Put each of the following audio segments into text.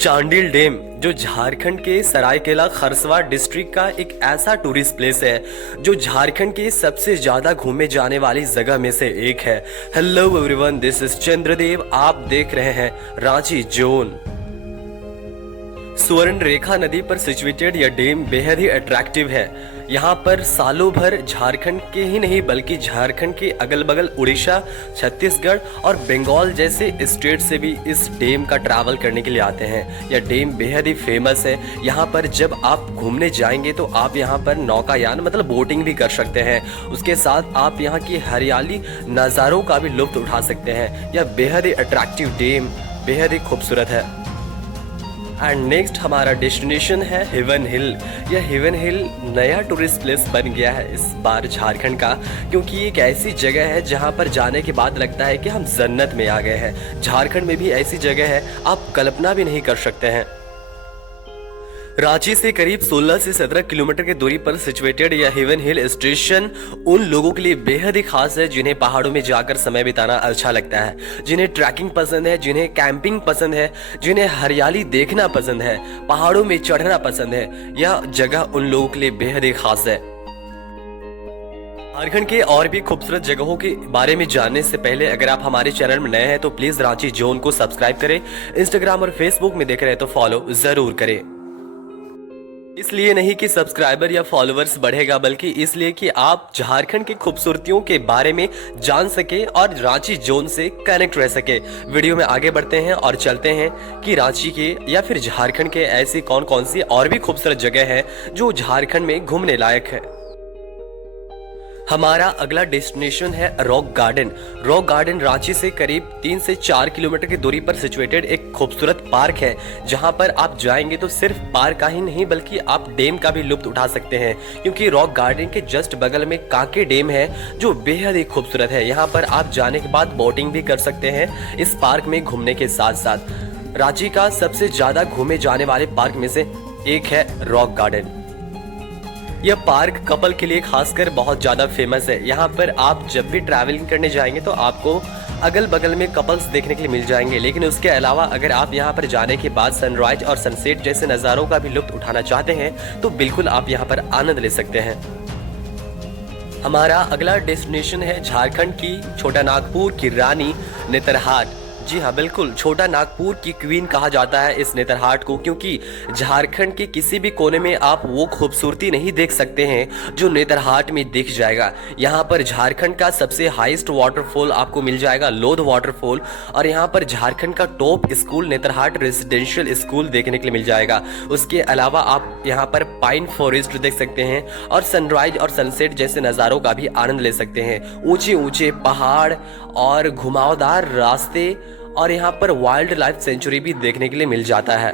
Chandil dam जो झारखंड के Seraikela खरसवा district का एक ऐसा टूरिस्ट प्लेस है जो झारखंड के सबसे ज्यादा घूमे जाने वाली जगह में से एक है। Hello everyone, this is Chandradev. आप देख रहे हैं रांची जोन। स्वर्ण रेखा नदी पर सिचुएटेड यह डैम बेहद ही अट्रैक्टिव है। यहाँ पर सालों भर झारखंड के ही नहीं बल्कि झारखंड के अगल बगल उड़ीसा, छत्तीसगढ़ और बंगाल जैसे स्टेट से भी इस डैम का ट्रैवल करने के लिए आते हैं। यह डैम बेहद ही फेमस है। यहाँ पर जब आप घूमने जाएंगे तो आप यहाँ पर नौकायान मतलब बोटिंग भी कर सकते हैं। उसके साथ आप यहाँ की हरियाली नज़ारों का भी लुत्फ उठा सकते हैं। यह बेहद ही अट्रैक्टिव डैम बेहद ही खूबसूरत है। एंड नेक्स्ट हमारा डेस्टिनेशन है हेवन हिल। यह हेवन हिल नया टूरिस्ट प्लेस बन गया है इस बार झारखंड का, क्योंकि ये एक ऐसी जगह है जहां पर जाने के बाद लगता है कि हम जन्नत में आ गए हैं। झारखंड में भी ऐसी जगह है आप कल्पना भी नहीं कर सकते हैं। रांची से करीब 16 से 17 किलोमीटर की दूरी पर सिचुएटेड यह हेवन हिल स्टेशन उन लोगों के लिए बेहद ही खास है जिन्हें पहाड़ों में जाकर समय बिताना अच्छा लगता है, जिन्हें ट्रैकिंग पसंद है, जिन्हें कैंपिंग पसंद है, जिन्हें हरियाली देखना पसंद है, पहाड़ों में चढ़ना पसंद है। यह जगह उन लोगों के लिए बेहद ही खास है। झारखंड के और भी खूबसूरत जगहों के बारे में जानने से पहले अगर आप हमारे चैनल में नए हैं तो प्लीज रांची जोन को सब्सक्राइब करें। इंस्टाग्राम और फेसबुक में देख रहे हैं तो फॉलो जरूर करें। इसलिए नहीं कि सब्सक्राइबर या फॉलोअर्स बढ़ेगा, बल्कि इसलिए कि आप झारखंड की खूबसूरतियों के बारे में जान सके और रांची जोन से कनेक्ट रह सके। वीडियो में आगे बढ़ते हैं और चलते हैं कि रांची के या फिर झारखंड के ऐसी कौन कौन सी और भी खूबसूरत जगह है जो झारखंड में घूमने लायक है। हमारा अगला डेस्टिनेशन है rock garden. Rock garden Ranchi से करीब 3 से 4 किलोमीटर की दूरी पर सिचुएटेड एक खूबसूरत पार्क है, जहां पर आप जाएंगे तो सिर्फ पार्क का ही नहीं बल्कि आप डैम का भी लुत्फ उठा सकते हैं, क्योंकि रॉक गार्डन के जस्ट बगल में कांके डैम है जो बेहद ही खूबसूरत है। यहाँ पर आप जाने के बाद बोटिंग भी कर सकते हैं इस पार्क में घूमने के साथ साथ। रांची का सबसे ज्यादा घूमे जाने वाले पार्क में से एक है रॉक गार्डन। यह पार्क कपल के लिए खासकर बहुत ज्यादा फेमस है। यहाँ पर आप जब भी ट्रैवलिंग करने जाएंगे तो आपको अगल बगल में कपल्स देखने के लिए मिल जाएंगे, लेकिन उसके अलावा अगर आप यहाँ पर जाने के बाद सनराइज और सनसेट जैसे नज़ारों का भी लुत्फ उठाना चाहते हैं तो बिल्कुल आप यहाँ पर आनंद ले सकते हैं। हमारा अगला डेस्टिनेशन है झारखंड की छोटा नागपुर की रानी नेतरहाट। जी हाँ, बिल्कुल छोटा नागपुर की क्वीन कहा जाता है इस नेतरहाट को, क्योंकि झारखंड के किसी भी कोने में आप वो खूबसूरती नहीं देख सकते हैं जो नेतरहाट में दिख जाएगा। यहाँ पर झारखंड का सबसे हाईएस्ट वाटरफॉल आपको मिल जाएगा, लोध वाटरफॉल, और यहाँ पर झारखंड का top school Netarhat residential school देखने के लिए मिल जाएगा। उसके अलावा आप यहाँ पर पाइन फॉरेस्ट देख सकते हैं और सनराइज और सनसेट जैसे नज़ारों का भी आनंद ले सकते हैं। ऊंचे ऊंचे पहाड़ और घुमावदार रास्ते और यहाँ पर वाइल्ड लाइफ सेंचुरी भी देखने के लिए मिल जाता है।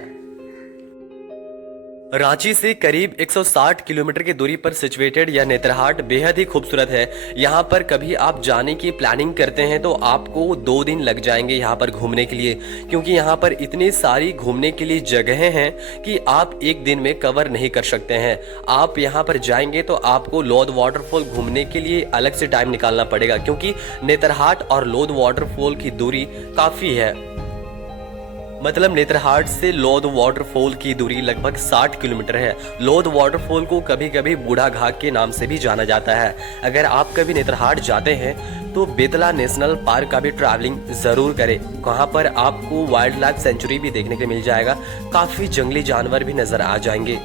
रांची से करीब 160 किलोमीटर की दूरी पर सिचुएटेड यह नेतरहाट बेहद ही खूबसूरत है। यहाँ पर कभी आप जाने की प्लानिंग करते हैं तो आपको 2 दिन लग जाएंगे यहाँ पर घूमने के लिए, क्योंकि यहाँ पर इतनी सारी घूमने के लिए जगहें हैं कि आप एक दिन में कवर नहीं कर सकते हैं। आप यहाँ पर जाएंगे तो आपको लोध वाटरफॉल घूमने के लिए अलग से टाइम निकालना पड़ेगा, क्योंकि नेतरहाट और लोध वाटरफॉल की दूरी काफ़ी है। मतलब नेतरहाट से लोध वाटरफॉल की दूरी लगभग 60 किलोमीटर है। लोध वाटरफॉल को कभी कभी बूढ़ा घाट के नाम से भी जाना जाता है। अगर आप कभी नेतरहाट जाते हैं तो बेतला नेशनल पार्क का भी ट्रैवलिंग जरूर करें। वहाँ पर आपको वाइल्ड लाइफ सेंचुरी भी देखने को मिल जाएगा, काफ़ी जंगली जानवर भी नजर आ जाएंगे।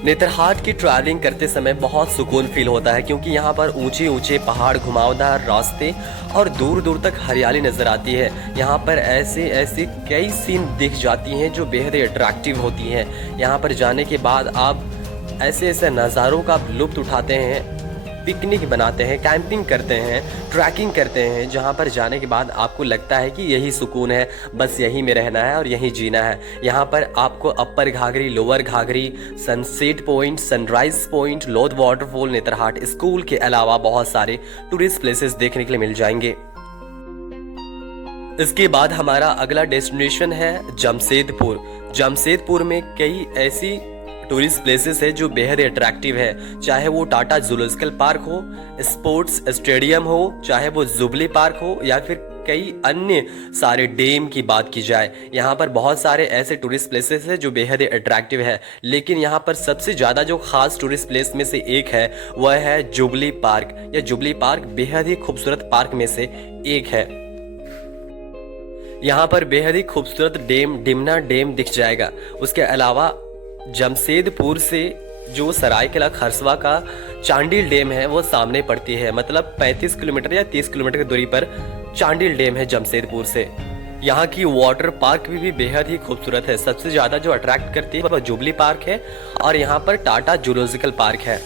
नेतरहाट की ट्रैवलिंग करते समय बहुत सुकून फील होता है, क्योंकि यहाँ पर ऊंचे ऊंचे पहाड़, घुमावदार रास्ते और दूर दूर तक हरियाली नजर आती है। यहाँ पर ऐसे ऐसे कई सीन दिख जाती हैं जो बेहद अट्रैक्टिव होती हैं। यहाँ पर जाने के बाद आप ऐसे ऐसे नज़ारों का लुत्फ उठाते हैं, पिकनिक बनाते हैं, कैंपिंग करते हैं, ट्रैकिंग करते हैं, जहां पर जाने के बाद आपको लगता है कि यही सुकून है, बस यहीं में रहना है और यहीं जीना है। यहाँ पर आपको upper Ghaghri, lower Ghaghri, sunset point, sunrise point, Lodh waterfall, Netarhat school के अलावा बहुत सारे टूरिस्ट प्लेसेस देखने के लिए मिल जाएंगे। इसके बाद हमारा अगला डेस्टिनेशन है जमशेदपुर। जमशेदपुर में कई ऐसी टूरिस्ट प्लेसेस है जो बेहद अट्रैक्टिव है, चाहे वो टाटा जूलॉजिकल पार्क हो, स्पोर्ट्स स्टेडियम हो, चाहे वो जुबली पार्क हो या फिर कई अन्य सारे डैम की बात की जाए, यहाँ पर बहुत सारे ऐसे टूरिस्ट प्लेसेस हैं जो बेहद अट्रैक्टिव है। लेकिन यहाँ पर सबसे ज़्यादा जो खास टूरिस्ट प्लेस में से एक है वह है जुबली पार्क। यह जुबली पार्क बेहद ही खूबसूरत पार्क में से एक है। यहाँ पर बेहद ही खूबसूरत डैम डिमना डैम दिख जाएगा। उसके अलावा जमशेदपुर से जो सरायकेला खरसवा का चांडिल डैम है वो सामने पड़ती है, मतलब 35 किलोमीटर या 30 किलोमीटर की दूरी पर चांडिल डैम है जमशेदपुर से। यहाँ की वाटर पार्क भी बेहद ही खूबसूरत है। सबसे ज्यादा जो अट्रैक्ट करती है वह जुबली पार्क है और यहाँ पर टाटा जूलॉजिकल पार्क है।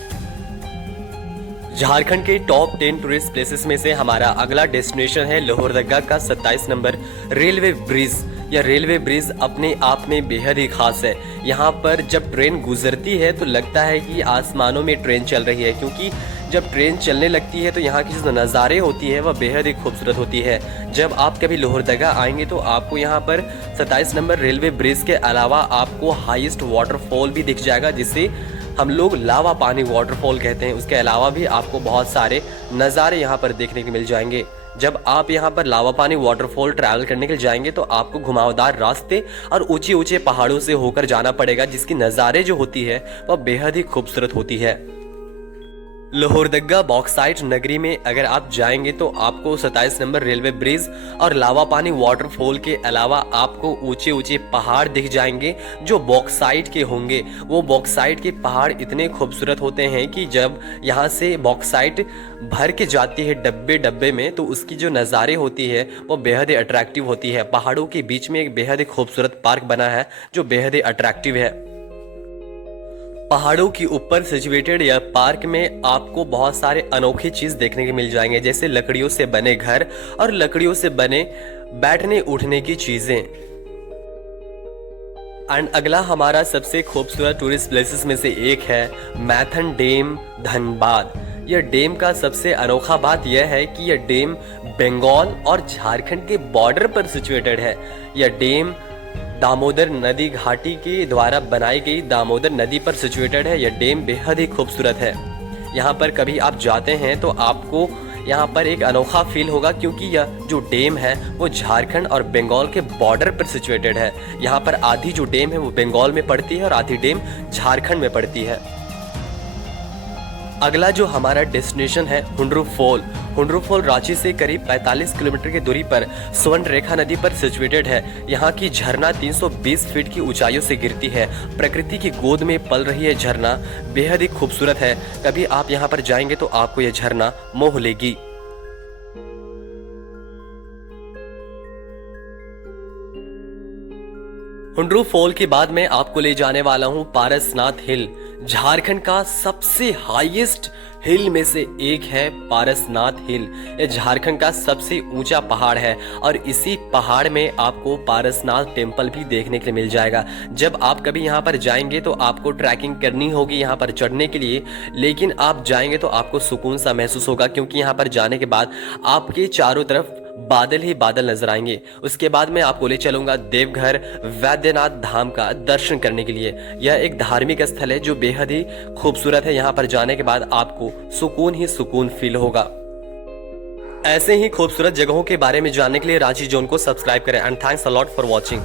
झारखंड के टॉप 10 टूरिस्ट प्लेसेस में से हमारा अगला डेस्टिनेशन है लोहरदगा का 27 नंबर रेलवे ब्रिज। यह रेलवे ब्रिज अपने आप में बेहद ही खास है। यहाँ पर जब ट्रेन गुजरती है तो लगता है कि आसमानों में ट्रेन चल रही है, क्योंकि जब ट्रेन चलने लगती है तो यहाँ की जो नज़ारे होती है वह बेहद ही खूबसूरत होती है। जब आप कभी लोहरदगा आएंगे तो आपको यहाँ पर 27 नंबर रेलवे ब्रिज के अलावा आपको हाईएस्ट वाटरफॉल भी दिख जाएगा, जिसे हम लोग लावा पानी वाटरफॉल कहते हैं। उसके अलावा भी आपको बहुत सारे नज़ारे यहाँ पर देखने को मिल जाएंगे। जब आप यहाँ पर लावा पानी वाटरफॉल ट्रैवल करने के लिए जाएंगे तो आपको घुमावदार रास्ते और ऊंचे ऊंचे पहाड़ों से होकर जाना पड़ेगा, जिसकी नज़ारे जो होती है वह बेहद ही खूबसूरत होती है। लोहरदगा बॉक्साइट नगरी में अगर आप जाएंगे तो आपको 27 नंबर रेलवे ब्रिज और लावा पानी वाटरफॉल के अलावा आपको ऊंचे ऊंचे पहाड़ दिख जाएंगे जो बॉक्साइट के होंगे। वो बॉक्साइट के पहाड़ इतने खूबसूरत होते हैं कि जब यहाँ से बॉक्साइट भर के जाती है डब्बे डब्बे में तो उसकी जो नज़ारे होती है वो बेहद ही अट्रैक्टिव होती है। पहाड़ों के बीच में एक बेहद ही खूबसूरत पार्क बना है जो बेहद ही अट्रैक्टिव है। पहाड़ों के ऊपर सिचुएटेड यह पार्क में आपको बहुत सारे अनोखी चीज देखने के मिल जाएंगे, जैसे लकड़ियों से बने घर और लकड़ियों से बने बैठने उठने की चीजें। एंड अगला हमारा सबसे खूबसूरत टूरिस्ट प्लेसेस में से एक है मैथन डैम धनबाद। यह डैम का सबसे अनोखा बात यह है कि यह डैम बंगाल और झारखंड के बॉर्डर पर सिचुएटेड है। यह डैम दामोदर नदी घाटी के द्वारा बनाई गई दामोदर नदी पर सिचुएटेड है। यह डैम बेहद ही खूबसूरत है। यहाँ पर कभी आप जाते हैं तो आपको यहाँ पर एक अनोखा फील होगा, क्योंकि यह जो डैम है वो झारखंड और बंगाल के बॉर्डर पर सिचुएटेड है। यहाँ पर आधी जो डैम है वो बंगाल में पड़ती है और आधी डैम झारखंड में पड़ती है। अगला जो हमारा डेस्टिनेशन है हुंड्रू फॉल। हुंड्रू फॉल रांची से करीब 45 किलोमीटर की दूरी पर स्वर्ण रेखा नदी पर सिचुएटेड है। यहाँ की झरना 320 फीट की ऊंचाइयों से गिरती है। प्रकृति की गोद में पल रही है झरना बेहद ही खूबसूरत है। कभी आप यहाँ पर जाएंगे तो आपको यह झरना मोह लेगी। हुंड्रू फॉल के बाद मैं आपको ले जाने वाला हूँ पारसनाथ हिल। झारखंड का सबसे हाईएस्ट हिल में से एक है पारसनाथ हिल। यह झारखंड का सबसे ऊंचा पहाड़ है और इसी पहाड़ में आपको पारसनाथ टेम्पल भी देखने के लिए मिल जाएगा। जब आप कभी यहाँ पर जाएंगे तो आपको ट्रैकिंग करनी होगी यहाँ पर चढ़ने के लिए, लेकिन आप जाएंगे तो आपको सुकून सा महसूस होगा, क्योंकि यहाँ पर जाने के बाद आपके चारों तरफ बादल ही बादल नजर आएंगे। उसके बाद मैं आपको ले चलूंगा देवघर वैद्यनाथ धाम का दर्शन करने के लिए। यह एक धार्मिक स्थल है जो बेहद ही खूबसूरत है। यहाँ पर जाने के बाद आपको सुकून ही सुकून फील होगा। ऐसे ही खूबसूरत जगहों के बारे में जानने के लिए रांची जोन को सब्सक्राइब करें। And thanks a lot for watching.